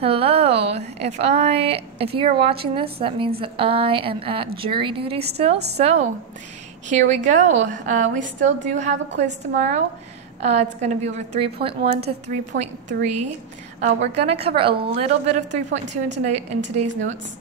Hello. If you're watching this, that means that I am at jury duty still. So here we go. We still do have a quiz tomorrow. It's going to be over 3.1 to 3.3. We're going to cover a little bit of 3.2 in today's notes.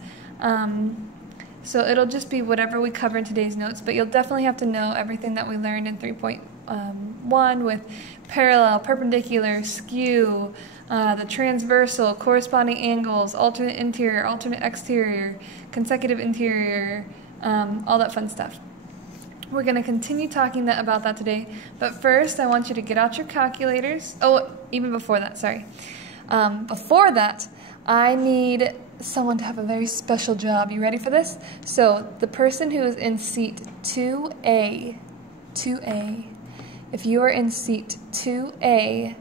So it'll just be whatever we cover in today's notes, but you'll definitely have to know everything that we learned in 3.1 with parallel, perpendicular, skew, the transversal, corresponding angles, alternate interior, alternate exterior, consecutive interior, all that fun stuff. We're going to continue talking about that today, but first I want you to get out your calculators. Oh, even before that, sorry. Before that, I need someone to have a very special job. You ready for this? So the person who is in seat 2A, if you are in seat 2A,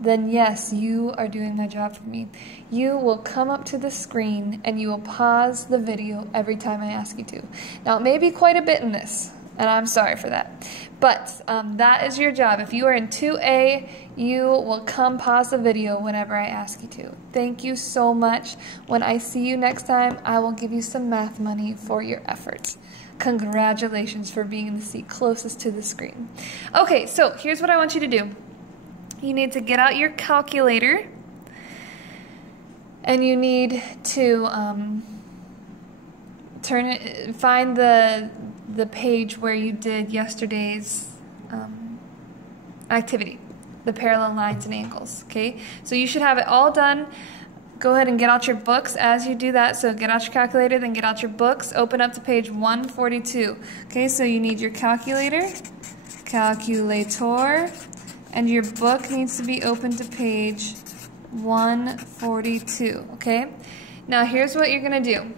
then yes, you are doing my job for me. You will come up to the screen and you will pause the video every time I ask you to. Now, it may be quite a bit in this, and I'm sorry for that. But that is your job. If you are in 2A, you will come pause the video whenever I ask you to. Thank you so much. When I see you next time, I will give you some math money for your efforts. Congratulations for being in the seat closest to the screen. Okay, so here's what I want you to do. You need to get out your calculator, and you need to find the page where you did yesterday's activity, the parallel lines and angles, okay? So you should have it all done. Go ahead and get out your books as you do that. So get out your calculator, then get out your books, open up to page 142. Okay, so you need your calculator, and your book needs to be open to page 142, okay? Now here's what you're gonna do.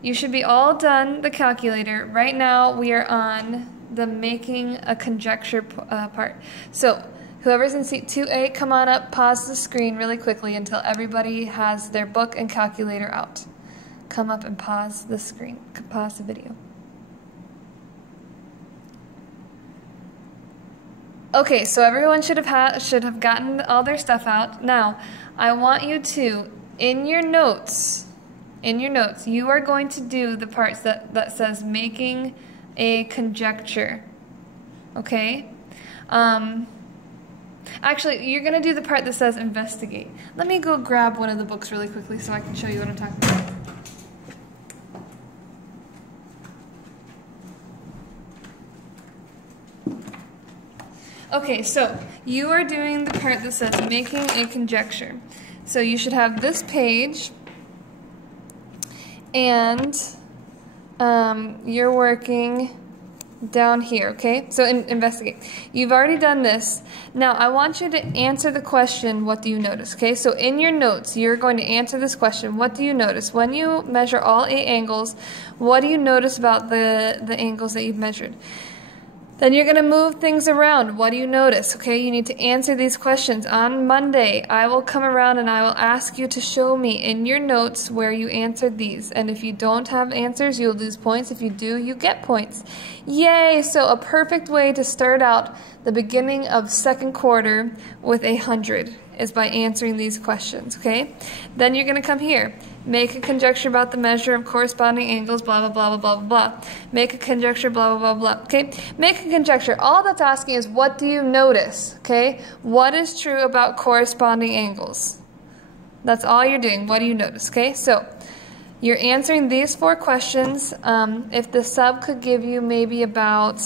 You should be all done the calculator. Right now we are on the making a conjecture part. So whoever's in seat 2A, come on up, pause the screen really quickly until everybody has their book and calculator out. Come up and pause the screen, pause the video. Okay, so everyone should have gotten all their stuff out. Now, I want you to, in your notes, you are going to do the parts that says making a conjecture. Okay? Actually, you're going to do the part that says investigate. Let me go grab one of the books really quickly so I can show you what I'm talking about. Okay, so you are doing the part that says making a conjecture. So you should have this page, and you're working down here, okay? So investigate. You've already done this. Now I want you to answer the question, what do you notice, okay? So in your notes, you're going to answer this question, what do you notice? When you measure all 8 angles, what do you notice about the angles that you've measured? Then you're going to move things around. What do you notice? Okay, you need to answer these questions. On Monday, I will come around and I will ask you to show me in your notes where you answered these. And if you don't have answers, you'll lose points. If you do, you get points. Yay! So a perfect way to start out the beginning of second quarter with 100 is by answering these questions, okay? Then you're going to come here. Make a conjecture about the measure of corresponding angles, blah, blah, blah, blah, blah, blah. Make a conjecture, blah, blah, blah, blah, okay? Make a conjecture. All that's asking is, what do you notice, okay? What is true about corresponding angles? That's all you're doing. What do you notice, okay? So you're answering these 4 questions. If the sub could give you maybe about,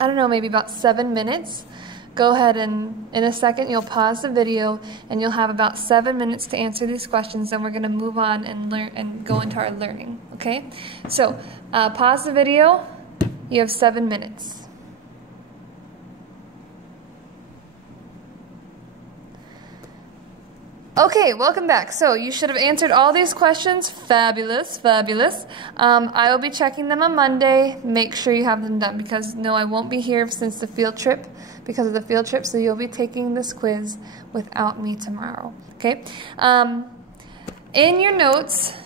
I don't know, maybe about 7 minutes, go ahead and in a second you'll pause the video and you'll have about 7 minutes to answer these questions. Then we're going to move on and learn and go into our learning, okay? So pause the video. You have 7 minutes. Okay, welcome back. So you should have answered all these questions. Fabulous, fabulous. I will be checking them on Monday. Make sure you have them done because no, I won't be here since the field trip, because of the field trip, so you'll be taking this quiz without me tomorrow. Okay? In your notes,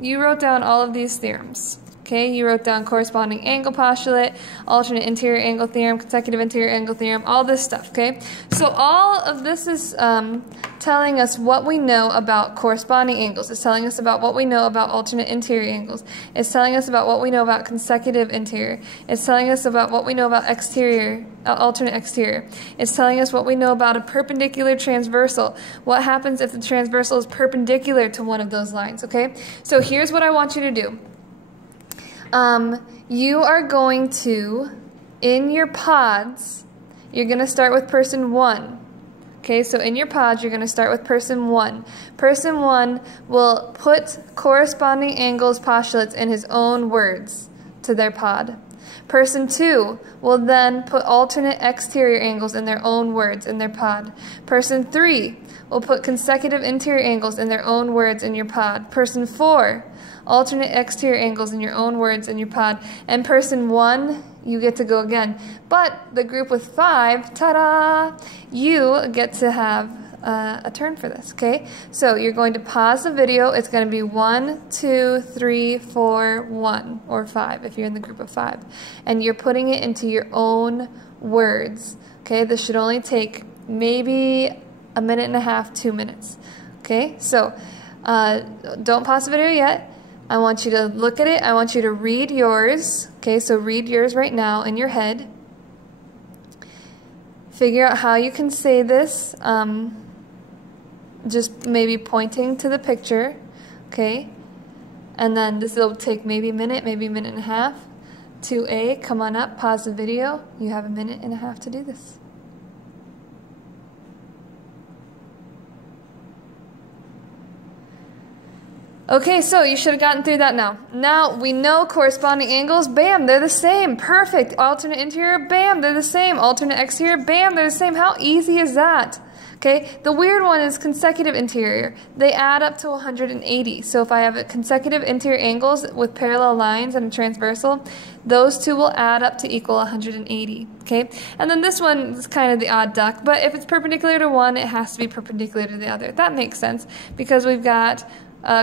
you wrote down all of these theorems. Okay, you wrote down corresponding angle postulate, alternate interior angle theorem, consecutive interior angle theorem, all this stuff, okay? So all of this is telling us what we know about corresponding angles. It's telling us about what we know about alternate interior angles. It's telling us about what we know about consecutive interior. It's telling us about what we know about exterior, alternate exterior. It's telling us what we know about a perpendicular transversal. What happens if the transversal is perpendicular to one of those lines, okay? So here's what I want you to do. You are going to, in your pods, you're going to start with person 1. Okay, so in your pods, you're going to start with person 1. Person 1 will put corresponding angles postulates in his own words to their pod. Person 2 will then put alternate exterior angles in their own words in their pod. Person 3 will put consecutive interior angles in their own words in your pod. Person 4, alternate exterior angles in your own words in your pod. And person 1, you get to go again. But the group with 5, ta-da, you get to have a turn for this, okay? So you're going to pause the video. It's going to be 1, 2, 3, 4, 1, or 5 if you're in the group of 5. And you're putting it into your own words, okay? This should only take maybe a minute and a half, 2 minutes, okay? So don't pause the video yet. I want you to look at it. I want you to read yours, okay? So read yours right now in your head. Figure out how you can say this, just maybe pointing to the picture, okay? And then this will take maybe a minute and a half. 2A, come on up, pause the video. You have a minute and a half to do this. Okay, so you should have gotten through that now. Now we know corresponding angles, bam, they're the same. Perfect. Alternate interior, bam, they're the same. Alternate exterior, bam, they're the same. How easy is that? Okay, the weird one is consecutive interior. They add up to 180. So if I have a consecutive interior angles with parallel lines and a transversal, those two will add up to equal 180. Okay, and then this one is kind of the odd duck, but if it's perpendicular to one, it has to be perpendicular to the other. That makes sense because we've got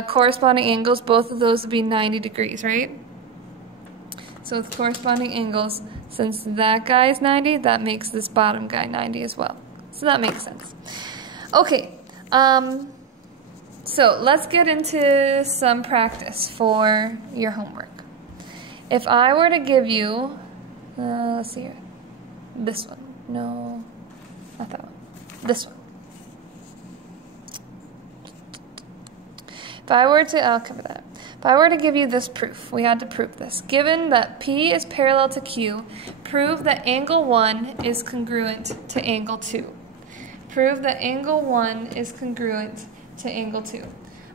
corresponding angles, both of those would be 90 degrees, right? So with corresponding angles, since that guy is 90, that makes this bottom guy 90 as well. So that makes sense. Okay, so let's get into some practice for your homework. If I were to give you, let's see here, this one. No, not that one. This one. If I were to, I'll cover that. If I were to give you this proof, we had to prove this. Given that P is parallel to Q, prove that angle 1 is congruent to angle 2. Prove that angle 1 is congruent to angle 2.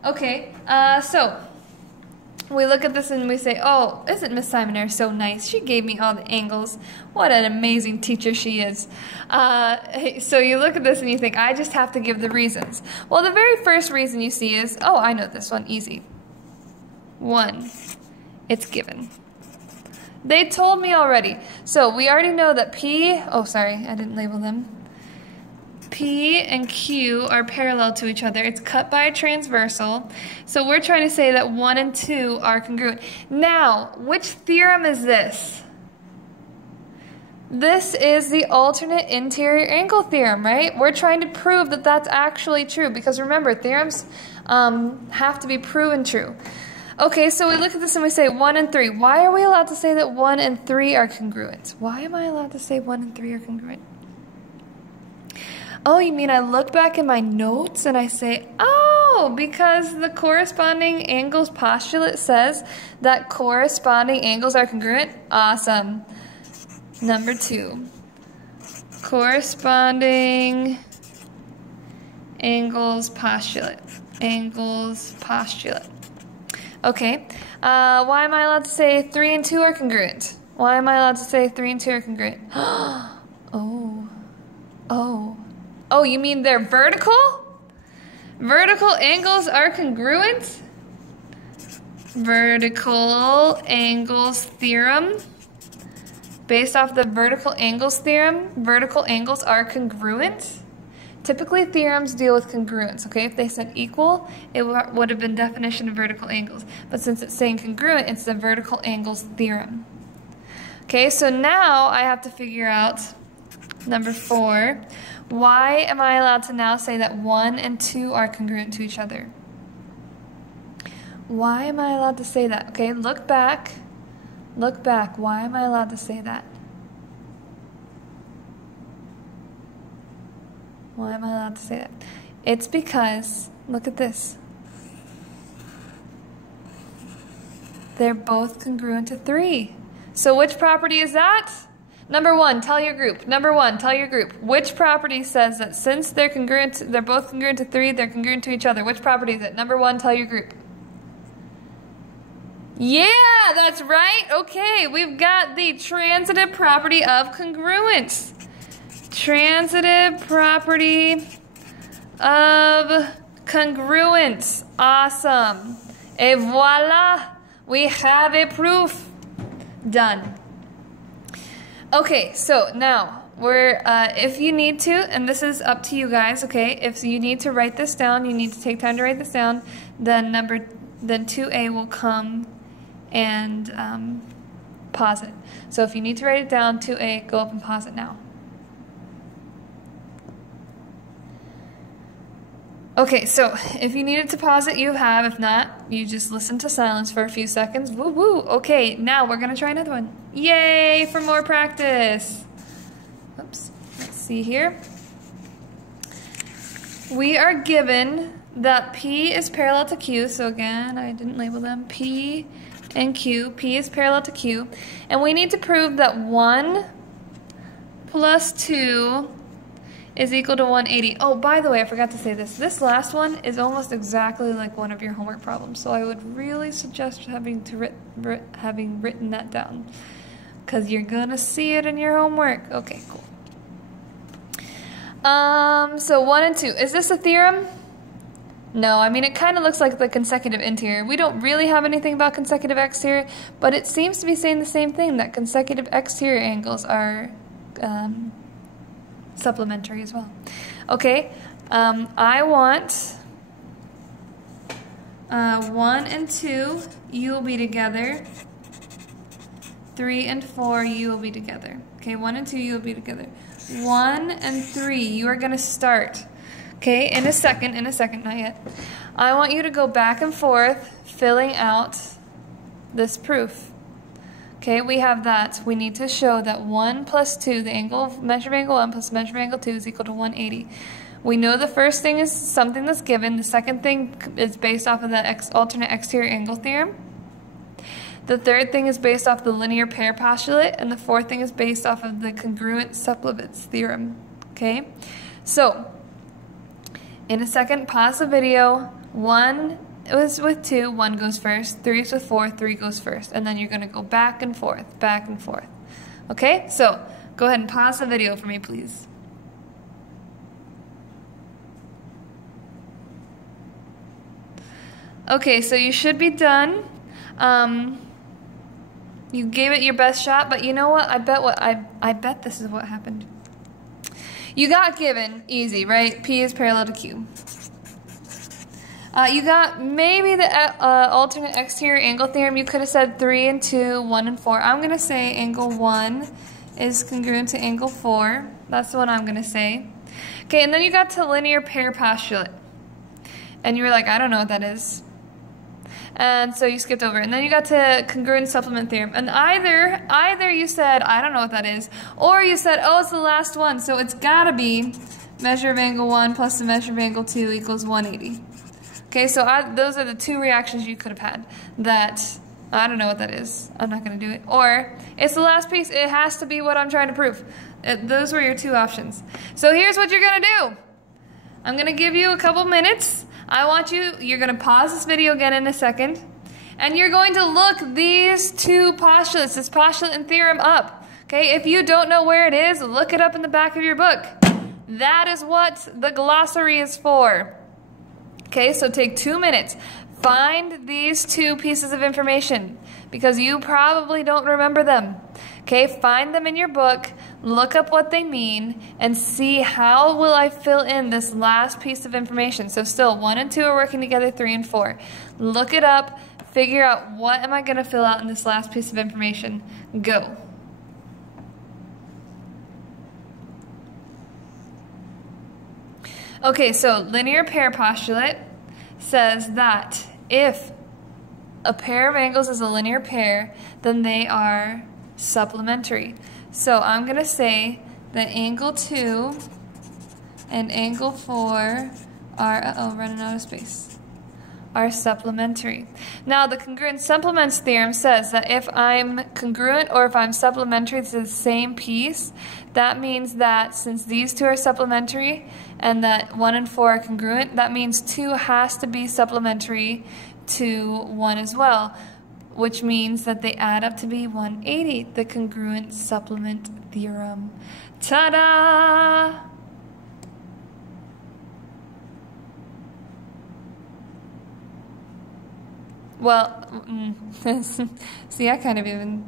Okay, so we look at this and we say, oh, isn't Miss Simonaire so nice? She gave me all the angles. What an amazing teacher she is. So you look at this and you think, I just have to give the reasons. Well, the very first reason you see is, oh, I know this one, easy. 1, it's given. They told me already. So we already know that P, oh, sorry, I didn't label them. P and Q are parallel to each other. It's cut by a transversal. So we're trying to say that 1 and 2 are congruent. Now, which theorem is this? This is the alternate interior angle theorem, right? We're trying to prove that that's actually true because remember, theorems have to be proven true. Okay, so we look at this and we say 1 and 3. Why are we allowed to say that 1 and 3 are congruent? Why am I allowed to say 1 and 3 are congruent? Oh, you mean I look back in my notes and I say, oh, because the corresponding angles postulate says that corresponding angles are congruent? Awesome. Number 2. Corresponding angles postulate. Angles postulate. Okay. Why am I allowed to say 3 and 2 are congruent? Why am I allowed to say 3 and 2 are congruent? Oh, you mean they're vertical? Vertical angles are congruent? Vertical angles theorem. Based off the vertical angles theorem, vertical angles are congruent Typically, theorems deal with congruence, okay? If they said equal, it would have been definition of vertical angles. But since it's saying congruent, it's the vertical angles theorem. Okay, so now I have to figure out number 4. Why am I allowed to now say that 1 and 2 are congruent to each other? Why am I allowed to say that? Okay, look back. Look back. Why am I allowed to say that? Why am I allowed to say that? It's because, look at this. They're both congruent to 3. So which property is that? Number 1, tell your group. Number 1, tell your group. Which property says that since they're congruent, they're both congruent to 3, they're congruent to each other? Which property is it? Number 1, tell your group. Yeah, that's right. Okay, we've got the transitive property of congruence. Transitive property of congruence. Awesome. Et voila, we have a proof. Done. Okay, so now we're, if you need to, and this is up to you guys, okay, if you need to write this down, you need to take time to write this down, then 2A will come and pause it. So if you need to write it down, 2A, go up and pause it now. Okay, so if you needed to pause it, you have. If not, you just listen to silence for a few seconds. Woo woo. Okay, now we're going to try another one. Yay for more practice. Oops. Let's see here. We are given that P is parallel to Q. So again, I didn't label them. P and Q. P is parallel to Q. And we need to prove that 1 plus 2 is equal to 180. Oh, by the way, I forgot to say this. This last one is almost exactly like one of your homework problems. So I would really suggest having written that down, because you're going to see it in your homework. Okay, cool. So 1 and 2. Is this a theorem? No, I mean, it kind of looks like the consecutive interior. We don't really have anything about consecutive exterior, but it seems to be saying the same thing, that consecutive exterior angles are supplementary as well. Okay, I want 1 and 2, you will be together. 3 and 4, you will be together. Okay, 1 and 2, you will be together. 1 and 3, you are going to start. Okay, in a second, not yet. I want you to go back and forth filling out this proof. Okay, we have that. We need to show that 1 plus 2, the angle, measure of angle 1 plus measure of angle 2 is equal to 180. We know the first thing is something that's given. The second thing is based off of the alternate exterior angle theorem. The third thing is based off the linear pair postulate. And the fourth thing is based off of the congruent supplements theorem. Okay, so in a second, pause the video. 1 is with 2, 1 goes first. 3 is with 4, 3 goes first. And then you're going to go back and forth, back and forth. Okay, so go ahead and pause the video for me, please. Okay, so you should be done. You gave it your best shot, but you know what? I bet this is what happened. You got given easy, right? P is parallel to Q. You got maybe the alternate exterior angle theorem. You could have said 3 and 2, 1 and 4. I'm going to say angle 1 is congruent to angle 4. That's the one I'm going to say. Okay, and then you got to linear pair postulate. And you were like, I don't know what that is. And so you skipped over. And then you got to congruent supplement theorem. And either you said, I don't know what that is, or you said, oh, it's the last one. So it's got to be measure of angle 1 plus the measure of angle 2 equals 180. Okay, so those are the two reactions you could have had. That, I don't know what that is. I'm not going to do it. Or, it's the last piece. It has to be what I'm trying to prove. Those were your two options. So here's what you're going to do. I'm going to give you a couple minutes. You're going to pause this video again in a second. And you're going to look these two postulates, this postulate and theorem up. Okay, if you don't know where it is, look it up in the back of your book. That is what the glossary is for. Okay, so take 2 minutes. Find these two pieces of information because you probably don't remember them. Okay, find them in your book, look up what they mean, and see how will I fill in this last piece of information. So still, 1 and 2 are working together, 3 and 4. Look it up, figure out what am I going to fill out in this last piece of information. Go. Okay, so linear pair postulate says that if a pair of angles is a linear pair, then they are supplementary. So I'm going to say that angle 2 and angle 4 are, running out of space, are supplementary. Now the congruent supplements theorem says that if I'm congruent or if I'm supplementary to the same piece, that means that since these two are supplementary and that 1 and 4 are congruent, that means 2 has to be supplementary to 1 as well, which means that they add up to be 180, the congruent supplement theorem. Ta-da! Well, see, I kind of even,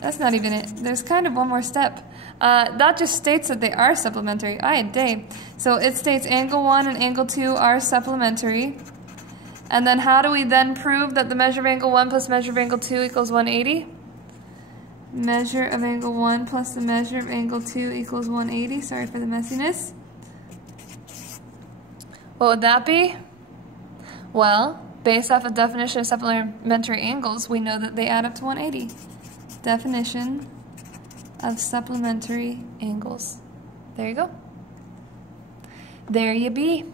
that's not even it. There's kind of one more step. That just states that they are supplementary. Day. So it states angle 1 and angle 2 are supplementary. And then how do we then prove that the measure of angle 1 plus measure of angle 2 equals 180? Measure of angle 1 plus the measure of angle 2 equals 180. Sorry for the messiness. What would that be? Well, based off of definition of supplementary angles, we know that they add up to 180. Definition of supplementary angles. There you go. There you be.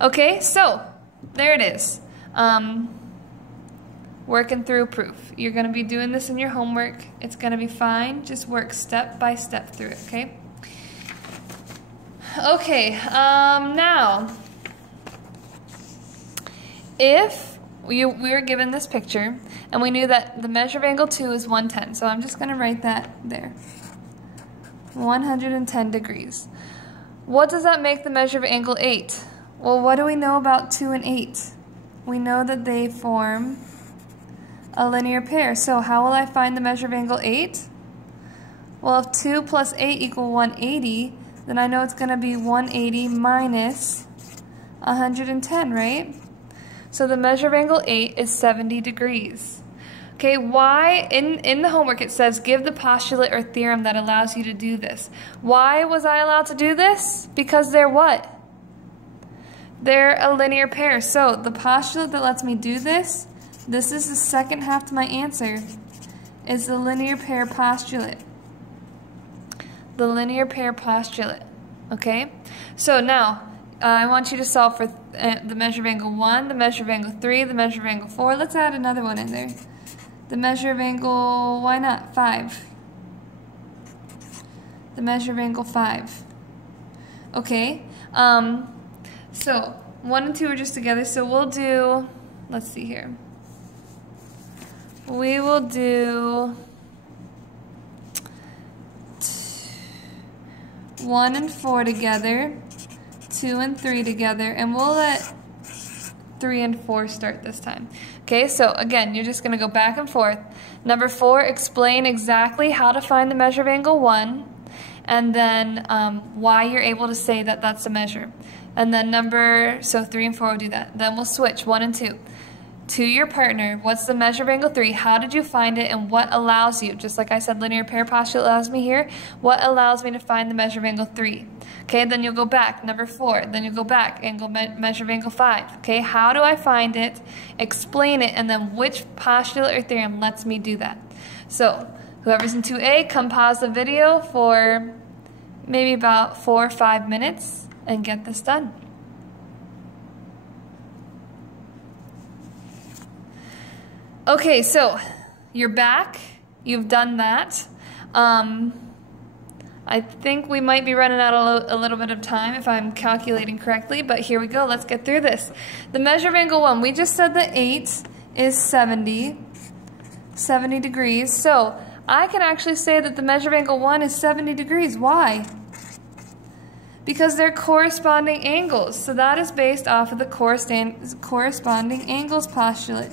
Okay, so there it is. Working through proof. You're going to be doing this in your homework. It's going to be fine. Just work step by step through it, okay? Okay, now, if we were given this picture and we knew that the measure of angle 2 is 110, so I'm just going to write that there. 110 degrees. What does that make the measure of angle 8? Well, what do we know about 2 and 8? We know that they form a linear pair. So how will I find the measure of angle 8? Well, if 2 plus 8 equal 180, then I know it's going to be 180 minus 110, right? So the measure of angle 8 is 70 degrees. Okay, why, in the homework it says, give the postulate or theorem that allows you to do this. Why was I allowed to do this? Because they're what? They're a linear pair. So the postulate that lets me do this is the second half to my answer, is the linear pair postulate. The linear pair postulate, okay? So now, I want you to solve for the measure of angle 1, the measure of angle 3, the measure of angle 4. Let's add another one in there. The measure of angle, why not, 5. The measure of angle 5. Okay, so 1 and 2 are just together, so we'll do, let's see here. We will do 1 and 4 together, 2 and 3 together, and we'll let 3 and 4 start this time. Okay, so again, you're just going to go back and forth. Number 4, explain exactly how to find the measure of angle 1, and then why you're able to say that that's the measure. And then so 3 and 4 will do that. Then we'll switch 1 and 2. To your partner, what's the measure of angle 3? How did you find it, and what allows you? Just like I said, linear pair postulate allows me here. What allows me to find the measure of angle 3? Okay, then you'll go back, number 4. Then you'll go back, measure of angle 5. Okay, how do I find it? Explain it, and then which postulate or theorem lets me do that? So, whoever's in 2A, come pause the video for maybe about 4 or 5 minutes and get this done. Okay, so you're back. You've done that. I think we might be running out a little bit of time if I'm calculating correctly, but here we go. Let's get through this. The measure of angle 1, we just said that 8 is 70 degrees. So I can actually say that the measure of angle 1 is 70 degrees. Why? Because they're corresponding angles. So that is based off of the corresponding angles postulate.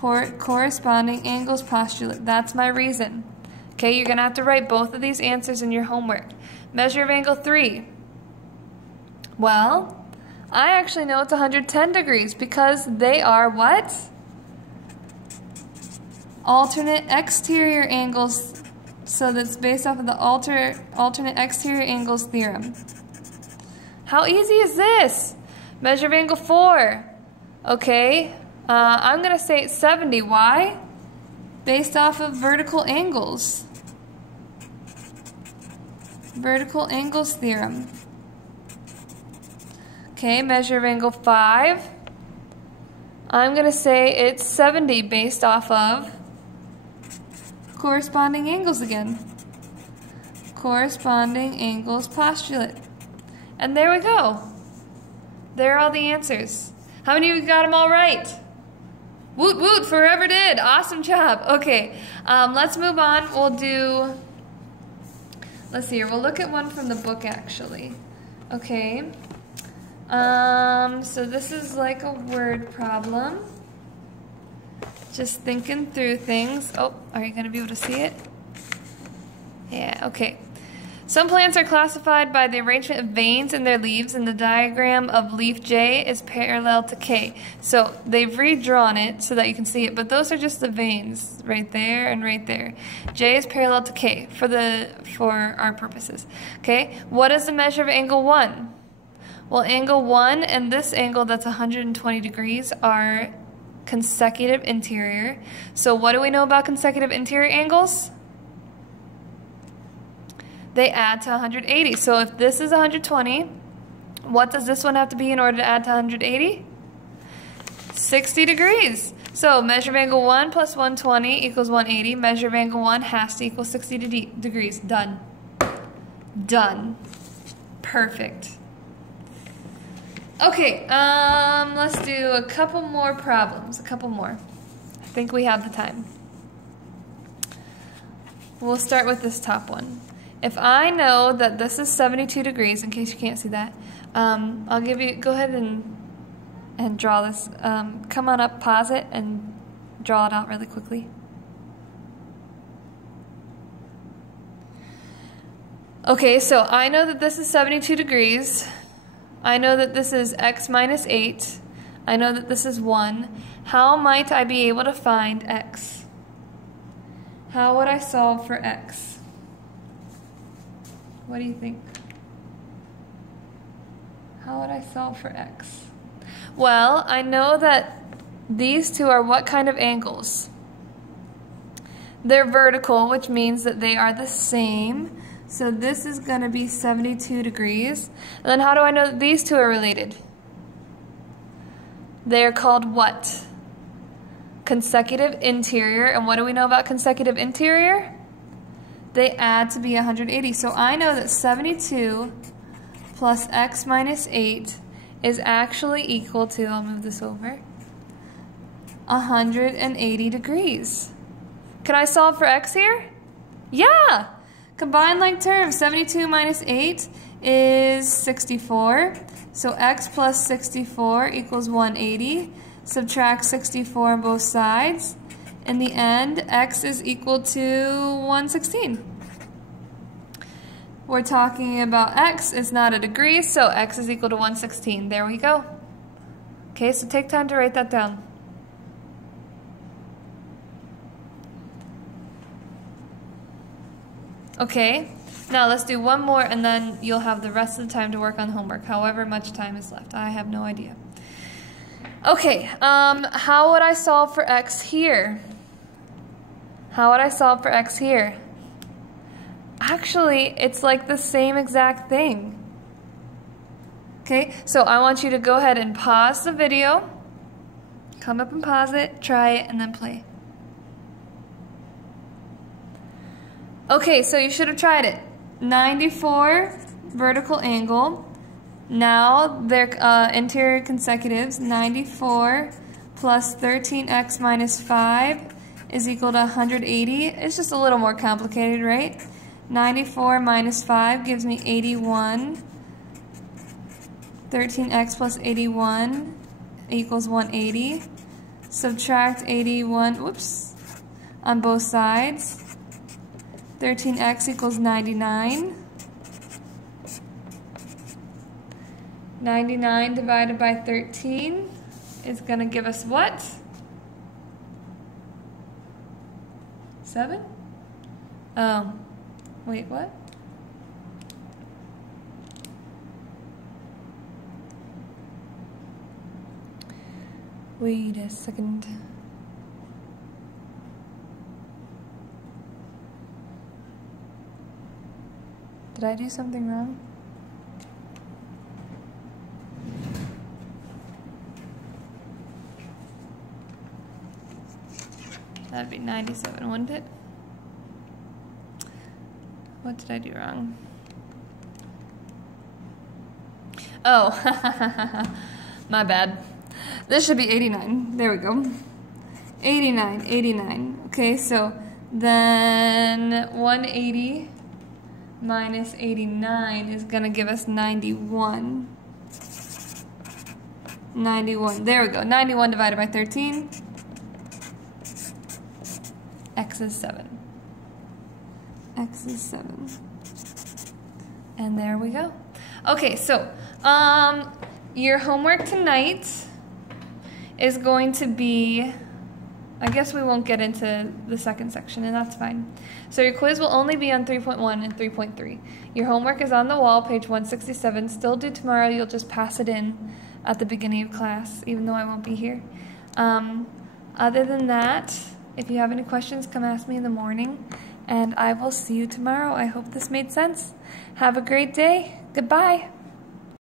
corresponding angles postulate. That's my reason. Okay, you're going to have to write both of these answers in your homework. Measure of angle 3. Well, I actually know it's 110 degrees because they are what? Alternate exterior angles. So that's based off of the alternate exterior angles theorem. How easy is this? Measure of angle 4. Okay, I'm going to say it's 70. Why? Based off of vertical angles. Vertical angles theorem. Okay, measure of angle 5. I'm going to say it's 70 based off of corresponding angles again. Corresponding angles postulate. And there we go. There are all the answers. How many of you got them all right? Woot woot, forever did. Awesome job. Okay, let's move on. Let's see here. We'll look at one from the book actually. Okay. So this is like a word problem. Just thinking through things. Oh, are you going to be able to see it? Yeah, okay. Some plants are classified by the arrangement of veins in their leaves, and the diagram of leaf J is parallel to K. So they've redrawn it so that you can see it, but those are just the veins right there and right there. J is parallel to K for our purposes. Okay, what is the measure of angle 1? Well, angle 1 and this angle that's 120 degrees are consecutive interior. So what do we know about consecutive interior angles? They add to 180. So if this is 120, what does this one have to be in order to add to 180? 60 degrees. So measure of angle 1 plus 120 equals 180. Measure of angle 1 has to equal 60 degrees. Done. Done. Perfect. Okay, let's do a couple more problems. A couple more. I think we have the time. We'll start with this top one. If I know that this is 72 degrees, in case you can't see that, I'll give you, go ahead and draw this. Come on up, pause it, and draw it out really quickly. Okay, so I know that this is 72 degrees. I know that this is x minus 8. I know that this is 1. How might I be able to find x? How would I solve for x? What do you think? How would I solve for x? Well, I know that these two are what kind of angles? They're vertical, which means that they are the same. So this is going to be 72 degrees. And then how do I know that these two are related? They're called what? Consecutive interior. And what do we know about consecutive interior? They add to be 180. So I know that 72 plus x minus 8 is actually equal to, I'll move this over, 180 degrees. Can I solve for x here? Yeah! Combine like terms. 72 minus 8 is 64. So x plus 64 equals 180. Subtract 64 on both sides. In the end, x is equal to 116. We're talking about x. It's not a degree, so x is equal to 116. There we go. Okay, so take time to write that down. Okay, now let's do one more and then you'll have the rest of the time to work on homework, however much time is left. I have no idea. Okay, how would I solve for x here? How would I solve for x here? Actually, it's like the same exact thing. Okay, so I want you to go ahead and pause the video, come up and pause it, try it, and then play. Okay, so you should have tried it. 94 vertical angle. Now they're interior consecutives. 94 plus 13x minus 5 is equal to 180. It's just a little more complicated, right? 94 minus 5 gives me 81. 13x plus 81 equals 180. Subtract 81, whoops, on both sides. 13x equals 99. 99 divided by 13 is going to give us what? 7? Wait, what? Wait a second. Did I do something wrong? That'd be 97, wouldn't it? What did I do wrong? Oh, my bad. This should be 89. There we go. 89, 89. Okay, so then 180 minus 89 is going to give us 91. 91. There we go. 91 divided by 13. X is 7. X is 7. And there we go. Okay, so your homework tonight is going to be, I guess we won't get into the second section, and that's fine. So your quiz will only be on 3.1 and 3.3. Your homework is on the wall, page 167. Still due tomorrow. You'll just pass it in at the beginning of class, even though I won't be here. Other than that, if you have any questions, come ask me in the morning, and I will see you tomorrow. I hope this made sense. Have a great day. Goodbye.